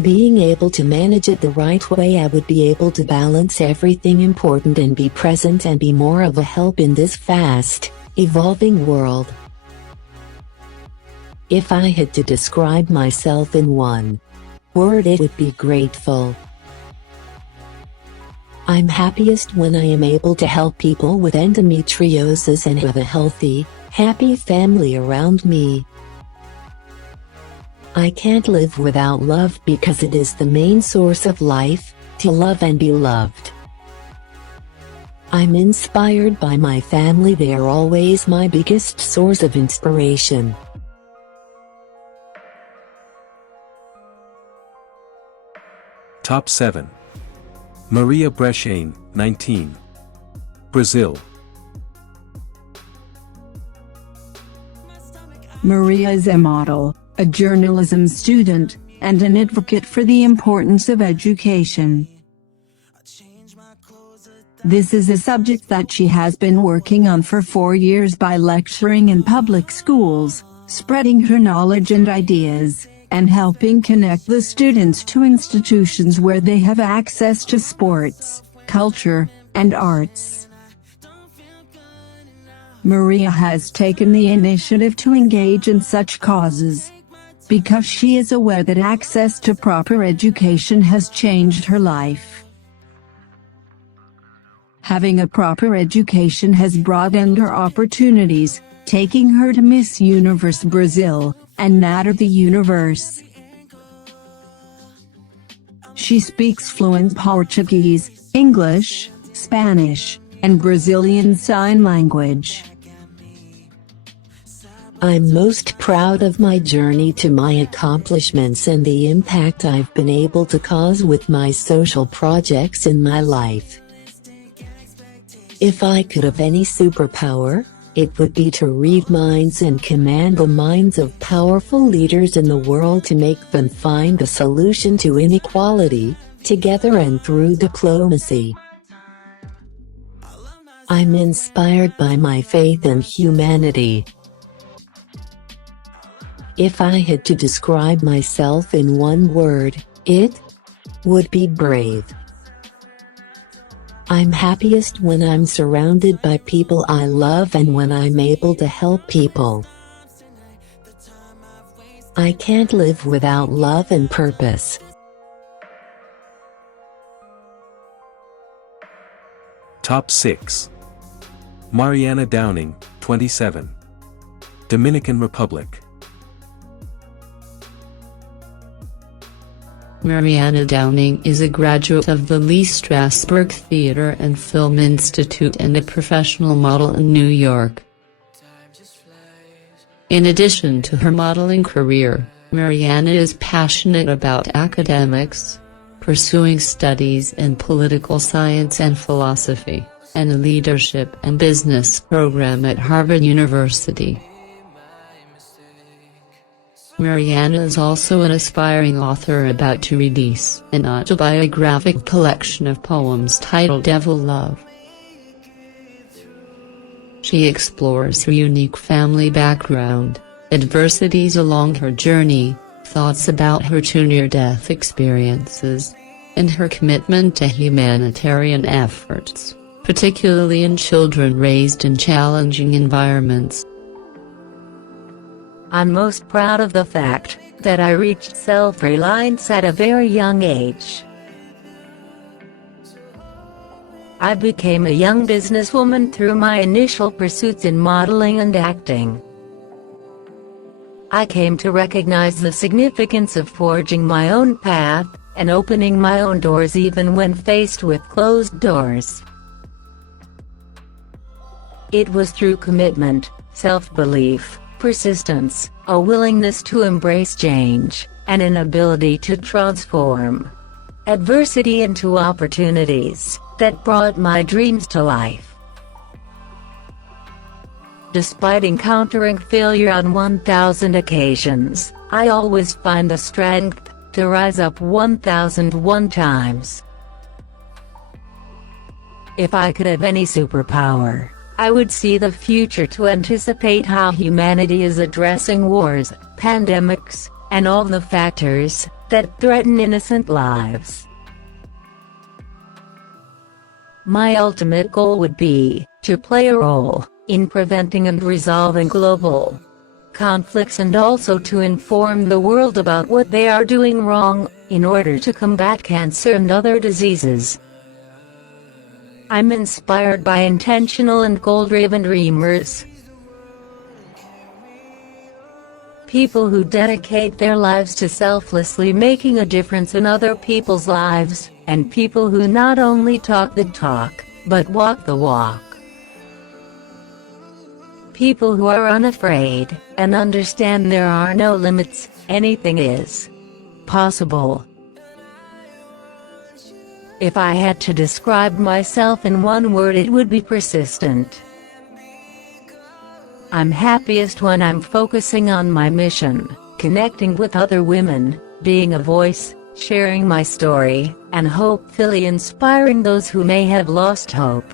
Being able to manage it the right way, I would be able to balance everything important and be present and be more of a help in this fast, evolving world. If I had to describe myself in one word, it would be grateful. I'm happiest when I am able to help people with endometriosis and have a healthy, happy family around me. I can't live without love because it is the main source of life, to love and be loved. I'm inspired by my family, they are always my biggest source of inspiration. Top 7. Maria Brechane, 19. Brazil. Maria is a model, a journalism student, and an advocate for the importance of education. This is a subject that she has been working on for 4 years by lecturing in public schools, spreading her knowledge and ideas, and helping connect the students to institutions where they have access to sports, culture, and arts. Maria has taken the initiative to engage in such causes because she is aware that access to proper education has changed her life. Having a proper education has broadened her opportunities, taking her to Miss Universe Brazil, and Natter the Universe. She speaks fluent Portuguese, English, Spanish, and Brazilian Sign Language. I'm most proud of my journey to my accomplishments and the impact I've been able to cause with my social projects in my life. If I could have any superpower, it would be to read minds and command the minds of powerful leaders in the world to make them find a solution to inequality, together and through diplomacy. I'm inspired by my faith in humanity. If I had to describe myself in one word, it would be brave. I'm happiest when I'm surrounded by people I love and when I'm able to help people. I can't live without love and purpose. Top 6. Mariana Downing, 27. Dominican Republic. Mariana Downing is a graduate of the Lee Strasberg Theatre and Film Institute and a professional model in New York. In addition to her modeling career, Mariana is passionate about academics, pursuing studies in political science and philosophy, and a leadership and business program at Harvard University. Mariana is also an aspiring author about to release an autobiographic collection of poems titled Devil Love. She explores her unique family background, adversities along her journey, thoughts about her near-death experiences, and her commitment to humanitarian efforts, particularly in children raised in challenging environments. I'm most proud of the fact that I reached self-reliance at a very young age. I became a young businesswoman through my initial pursuits in modeling and acting. I came to recognize the significance of forging my own path and opening my own doors even when faced with closed doors. It was through commitment, self-belief, persistence, a willingness to embrace change, and an ability to transform adversity into opportunities that brought my dreams to life. Despite encountering failure on 1,000 occasions, I always find the strength to rise up 1,001 times. If I could have any superpower, I would see the future to anticipate how humanity is addressing wars, pandemics, and all the factors that threaten innocent lives. My ultimate goal would be to play a role in preventing and resolving global conflicts, and also to inform the world about what they are doing wrong in order to combat cancer and other diseases. I'm inspired by intentional and goal-driven dreamers. People who dedicate their lives to selflessly making a difference in other people's lives, and people who not only talk the talk, but walk the walk. People who are unafraid, and understand there are no limits, anything is possible. If I had to describe myself in one word, it would be persistent. I'm happiest when I'm focusing on my mission, connecting with other women, being a voice, sharing my story, and hopefully inspiring those who may have lost hope.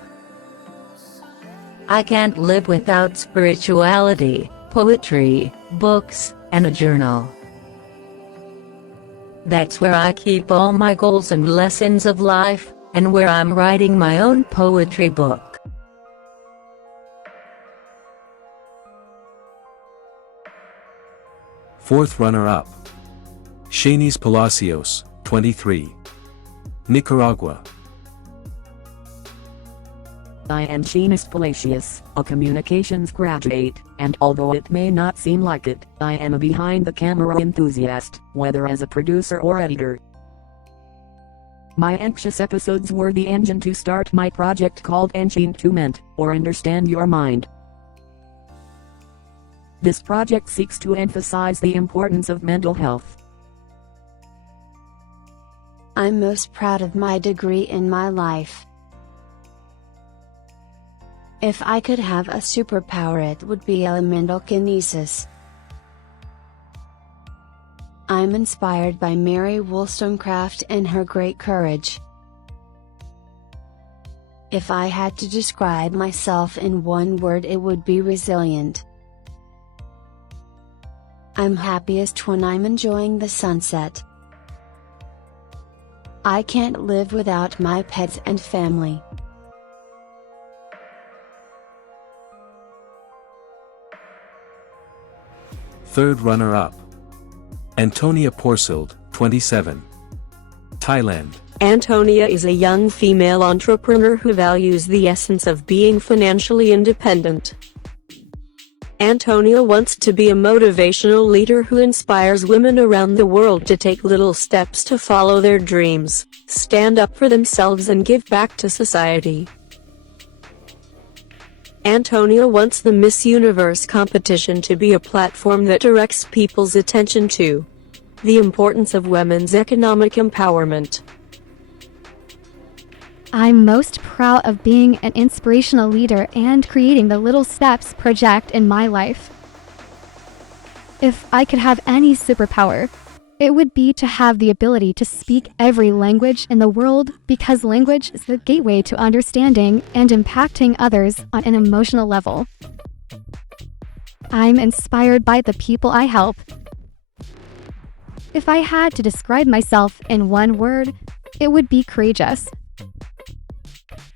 I can't live without spirituality, poetry, books, and a journal. That's where I keep all my goals and lessons of life, and where I'm writing my own poetry book. Fourth runner-up. Shanice Palacios, 23. Nicaragua. I am Shanice Palacios, a communications graduate, and although it may not seem like it, I am a behind-the-camera enthusiast, whether as a producer or editor. My anxious episodes were the engine to start my project called Enchantment, or Understand Your Mind. This project seeks to emphasize the importance of mental health. I'm most proud of my degree in my life. If I could have a superpower, it would be elemental kinesis. I'm inspired by Mary Wollstonecraft and her great courage. If I had to describe myself in one word, it would be resilient. I'm happiest when I'm enjoying the sunset. I can't live without my pets and family. Third runner-up. Antonia Porceld, 27. Thailand. Antonia is a young female entrepreneur who values the essence of being financially independent. Antonia wants to be a motivational leader who inspires women around the world to take little steps to follow their dreams, stand up for themselves, and give back to society. Antonia wants the Miss Universe competition to be a platform that directs people's attention to the importance of women's economic empowerment. I'm most proud of being an inspirational leader and creating the Little Steps project in my life. If I could have any superpower, it would be to have the ability to speak every language in the world, because language is the gateway to understanding and impacting others on an emotional level. I'm inspired by the people I help. If I had to describe myself in one word, it would be courageous.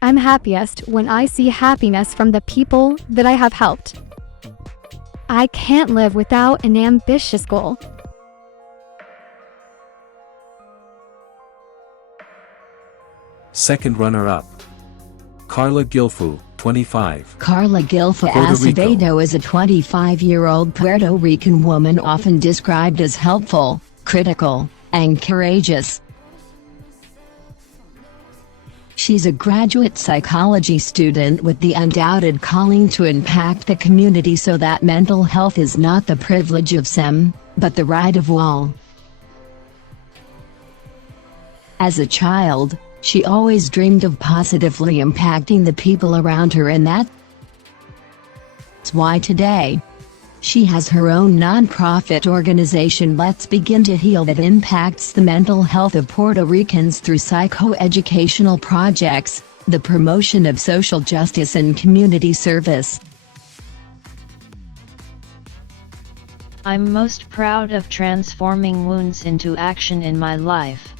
I'm happiest when I see happiness from the people that I have helped. I can't live without an ambitious goal. Second runner-up. Carla Gilfu, 25. Carla Gilfu Puerto Rico. Acevedo is a 25-year-old Puerto Rican woman often described as helpful, critical, and courageous. She's a graduate psychology student with the undoubted calling to impact the community so that mental health is not the privilege of some, but the right of all. As a child, she always dreamed of positively impacting the people around her, and that's why today, she has her own non-profit organization, Let's Begin to Heal, that impacts the mental health of Puerto Ricans through psychoeducational projects, the promotion of social justice and community service. I'm most proud of transforming wounds into action in my life.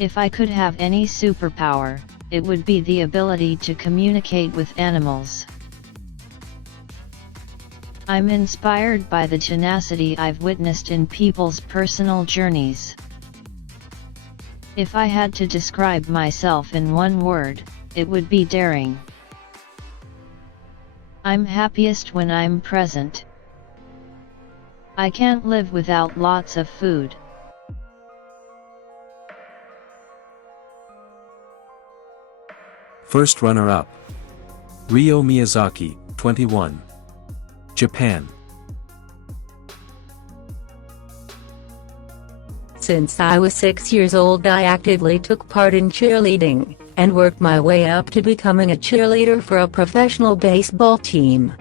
If I could have any superpower, it would be the ability to communicate with animals. I'm inspired by the tenacity I've witnessed in people's personal journeys. If I had to describe myself in one word, it would be daring. I'm happiest when I'm present. I can't live without lots of food. First runner-up. Ryo Miyazaki, 21. Japan. Since I was 6 years old, I actively took part in cheerleading, and worked my way up to becoming a cheerleader for a professional baseball team.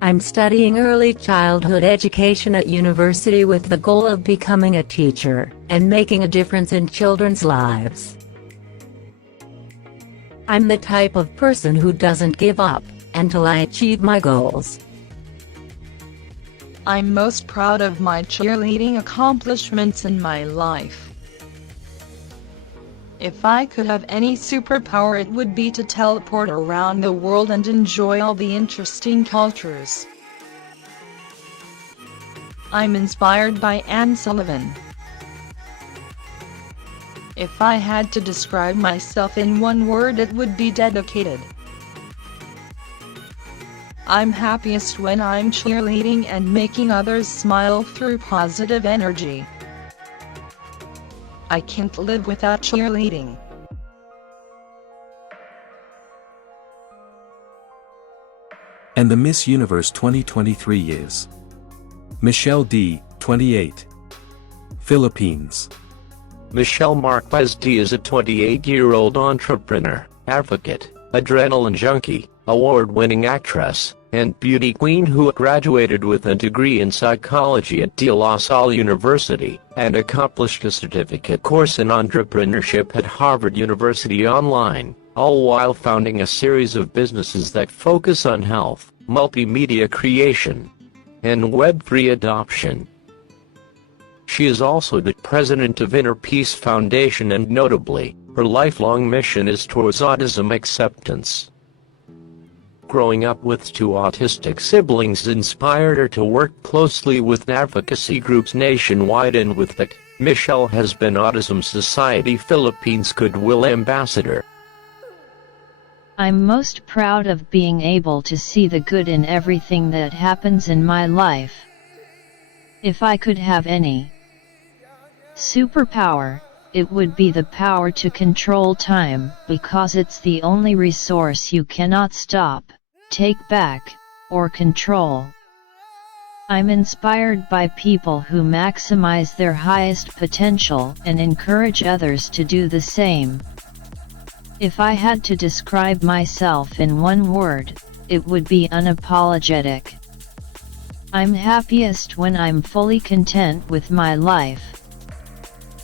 I'm studying early childhood education at university with the goal of becoming a teacher, and making a difference in children's lives. I'm the type of person who doesn't give up until I achieve my goals. I'm most proud of my cheerleading accomplishments in my life. If I could have any superpower, it would be to teleport around the world and enjoy all the interesting cultures. I'm inspired by Anne Sullivan. If I had to describe myself in one word, it would be dedicated. I'm happiest when I'm cheerleading and making others smile through positive energy. I can't live without cheerleading. And the Miss Universe 2023 is Michelle D., 28. Philippines. Michelle Marquez D. is a 28-year-old entrepreneur, advocate, adrenaline junkie, award-winning actress, and beauty queen who graduated with a degree in psychology at De La Salle University, and accomplished a certificate course in entrepreneurship at Harvard University online, all while founding a series of businesses that focus on health, multimedia creation, and Web3 adoption. She is also the president of Inner Peace Foundation, and notably, her lifelong mission is towards autism acceptance. Growing up with two autistic siblings inspired her to work closely with advocacy groups nationwide, and with that, Michelle has been Autism Society Philippines Goodwill Ambassador. I'm most proud of being able to see the good in everything that happens in my life. If I could have any superpower, it would be the power to control time, because it's the only resource you cannot stop, take back, or control. I'm inspired by people who maximize their highest potential and encourage others to do the same. If I had to describe myself in one word, it would be unapologetic. I'm happiest when I'm fully content with my life.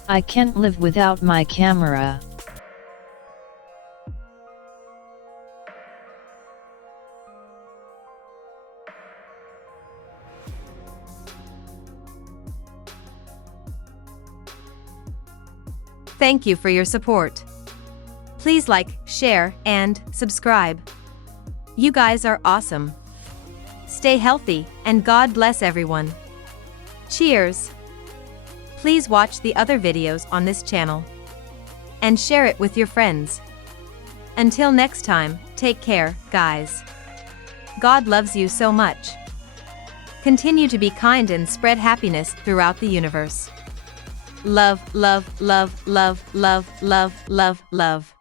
I can't live without my camera. Thank you for your support. Please like, share, and subscribe. You guys are awesome. Stay healthy, and God bless everyone. Cheers! Please watch the other videos on this channel and share it with your friends. Until next time, take care, guys. God loves you so much. Continue to be kind and spread happiness throughout the universe. love, love, love, love, love, love, love, love.